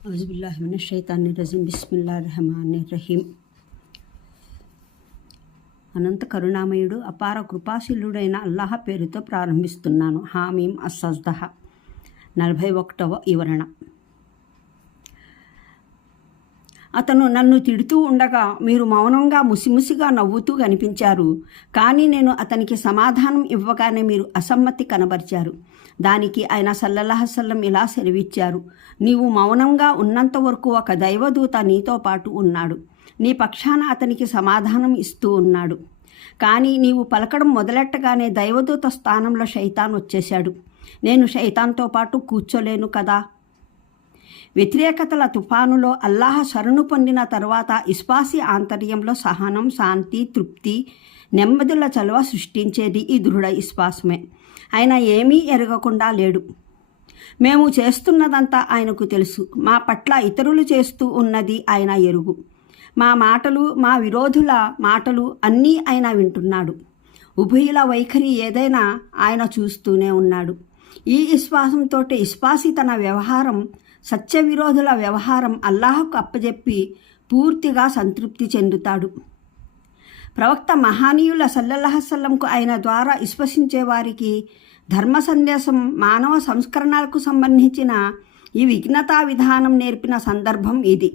అౌజుబిల్లాహి మినష్ షైతానిర్ రజీమ్ బిస్మిల్లాహిర్ రహమానిర్ రహీం. అనంత కరుణామయుడు అపార కృపాశీలుడైన అల్లాహ్ పేరుతో ప్రారంభిస్తున్నాను. హామీం అస్సజ్దహ. 41వ వివరణ. అతను నన్ను తిడుతూ ఉండగా మీరు మౌనంగా ముసిముసిగా నవ్వుతూ కనిపించారు. కానీ నేను అతనికి సమాధానం ఇవ్వగానే మీరు అసమ్మతి కనబరిచారు. దానికి ఆయన సల్లల్లాహు అలైహి వసల్లం ఇలా సెలవిచ్చారు: నీవు మౌనంగా ఉన్నంత వరకు ఒక దైవదూత నీతో పాటు ఉన్నాడు, నీ పక్షాన అతనికి సమాధానం ఇస్తూ ఉన్నాడు. కానీ నీవు పలకడం మొదలెట్టగానే దైవదూత స్థానంలో శైతాన్ వచ్చేశాడు. నేను శైతాన్తో పాటు కూర్చోలేను కదా. వ్యతిరేకతల తుఫానులో అల్లాహ్ శరణు పొందిన తరువాత ఇస్పాసి ఆంతర్యంలో సహనం, శాంతి, తృప్తి, నెమ్మదుల చలువ సృష్టించేది ఈ దృఢ విశ్వాసమే. ఆయన ఏమీ ఎరగకుండా లేడు. మేము చేస్తున్నదంతా ఆయనకు తెలుసు. మా పట్ల ఇతరులు చేస్తూ ఉన్నది ఆయన ఎరుగు. మా మాటలు, మా విరోధుల మాటలు అన్నీ ఆయన వింటున్నాడు. ఉభయుల వైఖరి ఏదైనా ఆయన చూస్తూనే ఉన్నాడు. ఈ విశ్వాసంతో ఇస్పాసి తన వ్యవహారం, సత్య విరోధుల వ్యవహారం అల్లాహకు అప్పజెప్పి పూర్తిగా సంతృప్తి చెందుతాడు. ప్రవక్త మహానీయుల సల్లల్లాహు అలైహి వసల్లంకు ఆయన ద్వారా విశ్వసించే వారికి ధర్మ సందేశం, మానవ సంస్కరణలకు సంబంధించిన ఈ విఘ్నతా విధానం నేర్పిన సందర్భం ఇది.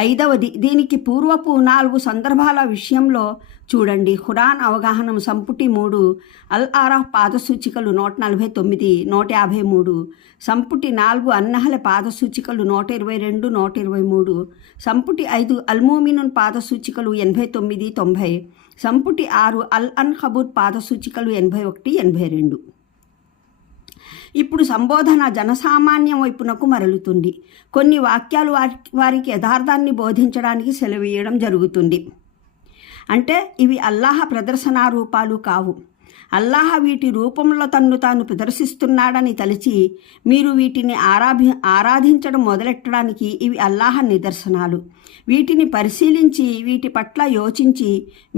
5వది, దీనికి పూర్వపు 4 సందర్భాల విషయంలో చూడండి. ఖురాన్ అవగాహనం సంపుటి 3, అల్ ఆరాఫ్ పాదసూచికలు 149, 153, సంపుటి 4 అన్నహల పాదసూచికలు 122, 123, సంపుటి 5 అల్ మూమినూన్ పాదసూచికలు 89, 90, సంపుటి 6 అల్ అన్కబూత్ పాదసూచికలు 81, 82. ఇప్పుడు సంబోధన జనసామాన్యం వైపునకు మరలుతుంది. కొన్ని వాక్యాలు వారికి యథార్థాన్ని బోధించడానికి సెలవీయడం జరుగుతుంది. అంటే ఇవి అల్లాహ్ ప్రదర్శనా రూపాలు కావు. అల్లాహ్ వీటి రూపంలో తన్ను తాను ప్రదర్శిస్తున్నాడని తలచి మీరు వీటిని ఆరాధించడం మొదలెట్టడానికి ఇవి అల్లాహ్ నిదర్శనాలు. వీటిని పరిశీలించి వీటి పట్ల యోచించి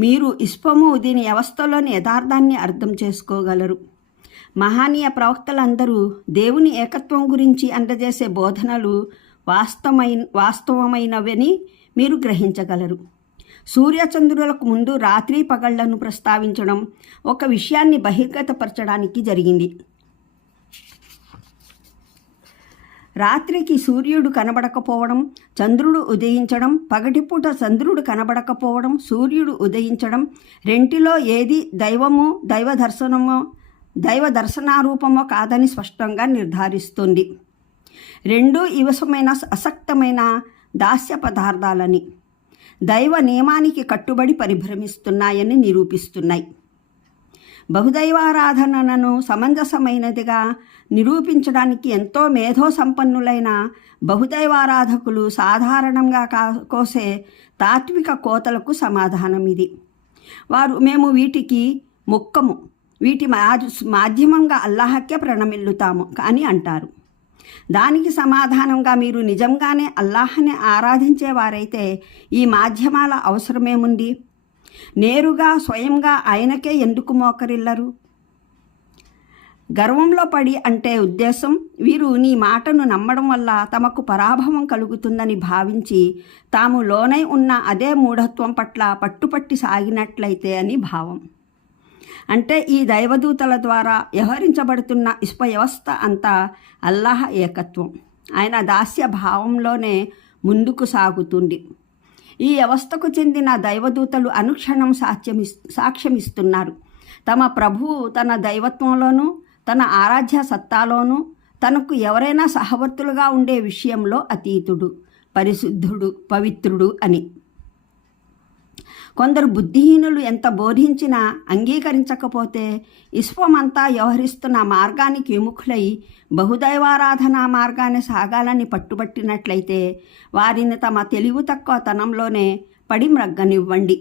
మీరు ఇస్పము దీని వ్యవస్థలోని యథార్థాన్ని అర్థం చేసుకోగలరు. మహానీయ ప్రవక్తలందరూ దేవుని ఏకత్వం గురించి అందజేసే బోధనలు వాస్తవమైనవని మీరు గ్రహించగలరు. సూర్యచంద్రులకు ముందు రాత్రి పగళ్లను ప్రస్తావించడం ఒక విషయాన్ని బహిర్గతపరచడానికి జరిగింది. రాత్రికి సూర్యుడు కనబడకపోవడం, చంద్రుడు ఉదయించడం, పగటిపూట చంద్రుడు కనబడకపోవడం, సూర్యుడు ఉదయించడం, రెంటిలో ఏది దైవమో, దైవ దర్శనారూపమో కాదని స్పష్టంగా నిర్ధారిస్తుంది. 2 ఇవసమైన అసక్తమైన దాస్య పదార్థాలని దైవ నియమానికి కట్టుబడి పరిభ్రమిస్తున్నాయని నిరూపిస్తున్నాయి. బహుదైవారాధనను సమంజసమైనదిగా నిరూపించడానికి ఎంతో మేధో సంపన్నులైన బహుదైవారాధకులు సాధారణంగా కోసే తాత్విక కోతలకు సమాధానం ఇది. వారు మేము వీటికి మొక్కము, వీటి మాధ్యమంగా అల్లాహకే ప్రణమిల్లుతాము అని అంటారు. దానికి సమాధానంగా మీరు నిజంగానే అల్లాహ్ని ఆరాధించేవారైతే ఈ మాధ్యమాల అవసరమేముంది? నేరుగా స్వయంగా ఆయనకే ఎందుకు మోకరిల్లరు? గర్వంలో పడి అంటే ఉద్దేశం వీరు నీ మాటను నమ్మడం వల్ల తమకు పరాభవం కలుగుతుందని భావించి తాము లోనై ఉన్న అదే మూఢత్వం పట్ల పట్టుపట్టి సాగినట్లయితే అని భావం. అంటే ఈ దైవదూతల ద్వారా వ్యవహరించబడుతున్న విశ్వ వ్యవస్థ అంతా అల్లాహ్ ఏకత్వం, ఆయన దాస్య భావంలోనే ముందుకు సాగుతుంది. ఈ వ్యవస్థకు చెందిన దైవదూతలు అనుక్షణం సాక్ష్యమిస్తున్నారు. తమ ప్రభువు తన దైవత్వంలోనూ తన ఆరాధ్య సత్తాలోనూ తనకు ఎవరైనా సహవర్తులుగా ఉండే విషయంలో అతీతుడు, పరిశుద్ధుడు, పవిత్రుడు అని. కొందరు బుద్ధిహీనులు ఎంత బోధించినా అంగీకరించకపోతే విశ్వమంతా వ్యవహరిస్తున్న మార్గానికి విముఖులై బహుదైవారాధనా మార్గాన్ని సాగాలని పట్టుబట్టినట్లయితే వారిని తమ తెలివి తక్కువతనంలోనే పడి మ్రగ్గనివ్వండి.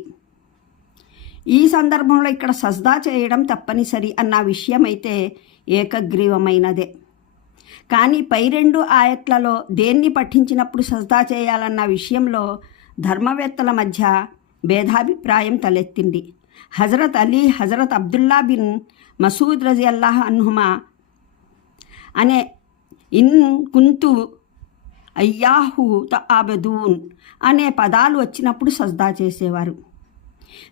ఈ సందర్భంలో ఇక్కడ సజ్దా చేయడం తప్పనిసరి అన్న విషయమైతే ఏకగ్రీవమైనదే. కానీ పై 2 ఆయత్లలో దేన్ని పఠించినప్పుడు సజ్దా చేయాలన్న విషయంలో ధర్మవేత్తల మధ్య భేదాభిప్రాయం తలెత్తింది. హజరత్ అలీ, హజరత్ అబ్దుల్లా బిన్ మసూద్ రజియల్లాహు అన్హుమా అనే ఇన్ కుంతు అయ్యాహు తఅబదూన్ అనే పదాలు వచ్చినప్పుడు సజ్దా చేసేవారు.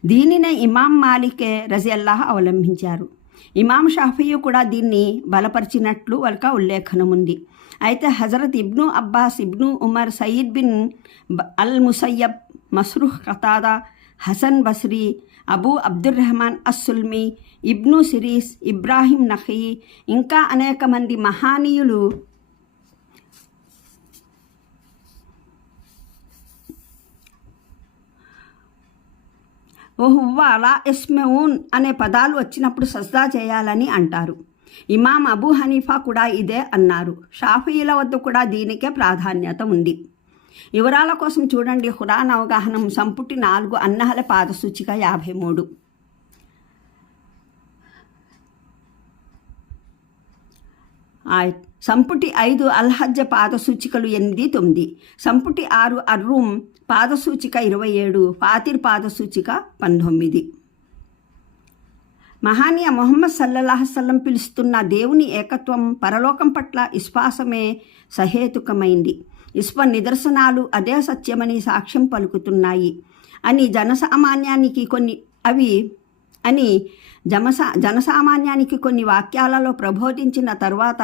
దీనినే ఇమాం మాలికే రజియల్లాహ్ అవలంబించారు. ఇమాం షాఫీ కూడా దీన్ని బలపరిచినట్లు వాళ్ళకి ఉల్లేఖనం ఉంది. అయితే హజరత్ ఇబ్ను అబ్బాస్, ఇబ్ను ఉమర్, సయీద్ బిన్ అల్ ముసయ్యబ్, మస్రూహ్ ఖతాదా, హసన్ బస్రీ, అబూ అబ్దుర్రహమాన్ అస్సుల్మి, ఇబ్ను సిరీస్, ఇబ్రాహిం నఖీ ఇంకా అనేక మంది మహానీయులు ఓహువ్వ అలా ఎస్మెఊన్ అనే పదాలు వచ్చినప్పుడు సజ్దా చేయాలని అంటారు. ఇమాం అబూ హనీఫా కూడా ఇదే అన్నారు. షాఫీల వద్ద కూడా దీనికే ప్రాధాన్యత ఉంది. వివరాల కోసం చూడండి ఖురాన్ అవగాహనం సంపుటి 4 అన్నహల పాదసూచిక 53. సంపుటి 5 అల్హజ్జ పాదసూచికలు 8, 9. సంపుటి 6 అర్రూమ్ పాదసూచిక 27, ఫాతిర్ పాదసూచిక 19. మహానీయ ముహమ్మద్ సల్లల్లాహు సల్లం పిలుస్తున్న దేవుని ఏకత్వం పరలోకం పట్ల విశ్వాసమే సహేతుకమైంది. విశ్వ నిదర్శనాలు అదే సత్యమని సాక్ష్యం పలుకుతున్నాయి అని జనసామాన్యానికి కొన్ని వాక్యాలలో ప్రబోధించిన తరువాత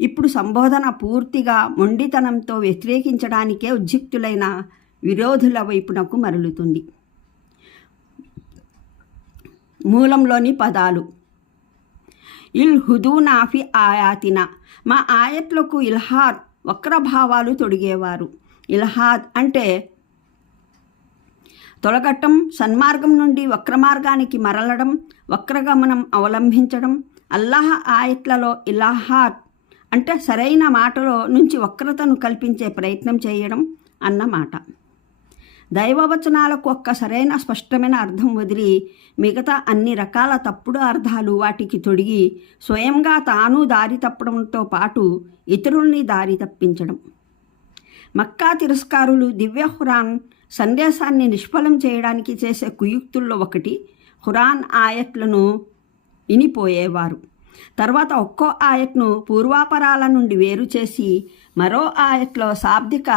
ఇప్పుడు సంబోధన పూర్తిగా మొండితనంతో వ్యతిరేకించడానికే ఉద్యుక్తులైన విరోధుల వైపునకు మరలుతుంది. మూలంలోని పదాలు: ఇల్ హుదూనాఫి ఆయాతిన, మా ఆయత్లకు ఇల్హాద్ వక్రభావాలు తొడిగేవారు. ఇల్హాద్ అంటే తొలగటం, సన్మార్గం నుండి వక్రమార్గానికి మరలడం, వక్రగమనం అవలంబించడం. అల్లాహ్ ఆయత్లలో ఇల్హాద్ అంటే సరైన మాటలో నుంచి వక్రతను కల్పించే ప్రయత్నం చేయడం అన్నమాట. దైవవచనాలకు ఒక్క సరైన స్పష్టమైన అర్థం వదిలి మిగతా అన్ని రకాల తప్పుడు అర్థాలు వాటికి తొడిగి స్వయంగా తాను దారి తప్పడంతో పాటు ఇతరుల్ని దారి తప్పించడం. మక్కా తిరస్కారులు దివ్య ఖురాన్ సందేశాన్ని నిష్ఫలం చేయడానికి చేసే కుయుక్తుల్లో ఒకటి ఖురాన్ ఆయత్లను వినిపోయేవారు. తర్వాత ఒక్కో ఆయత్ను పూర్వాపరాల నుండి వేరు చేసి మరో ఆయత్లో శాబ్దిక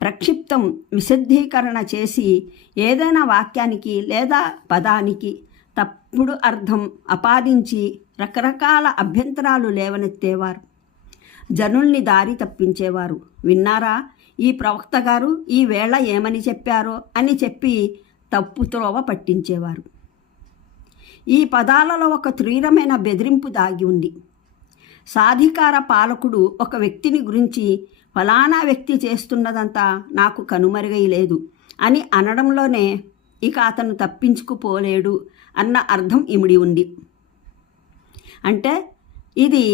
ప్రక్షిప్తం విశుద్ధీకరణ చేసి ఏదైనా వాక్యానికి లేదా పదానికి తప్పుడు అర్థం ఆపాదించి రకరకాల అభ్యంతరాలు లేవనెత్తేవారు. జనుల్ని దారి తప్పించేవారు. విన్నారా, ఈ ప్రవక్త గారు ఈ వేళ ఏమని చెప్పారో అని చెప్పి తప్పుత్రోవ పట్టించేవారు. ఈ పదాలలో ఒక తీవ్రమైన బెదిరింపు దాగి ఉంది. సాధికార పాలకుడు ఒక వ్యక్తిని గురించి ఫలానా వ్యక్తి చేస్తున్నదంతా నాకు కనుమరుగైలేదు అని అనడంలోనే ఇక అతను తప్పించుకుపోలేడు అన్న అర్థం ఇమిడి ఉంది. అంటే ఇది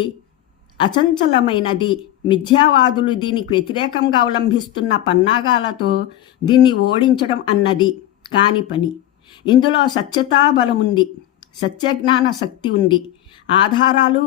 అచంచలమైనది. మిథ్యావాదులు దీనికి వ్యతిరేకంగా అవలంబిస్తున్న పన్నాగాలతో దీన్ని ఓడించడం అన్నది కాని పని. ఇందులో సత్యతా బలముంది, సత్యజ్ఞాన శక్తి ఉంది. ఆధారాలు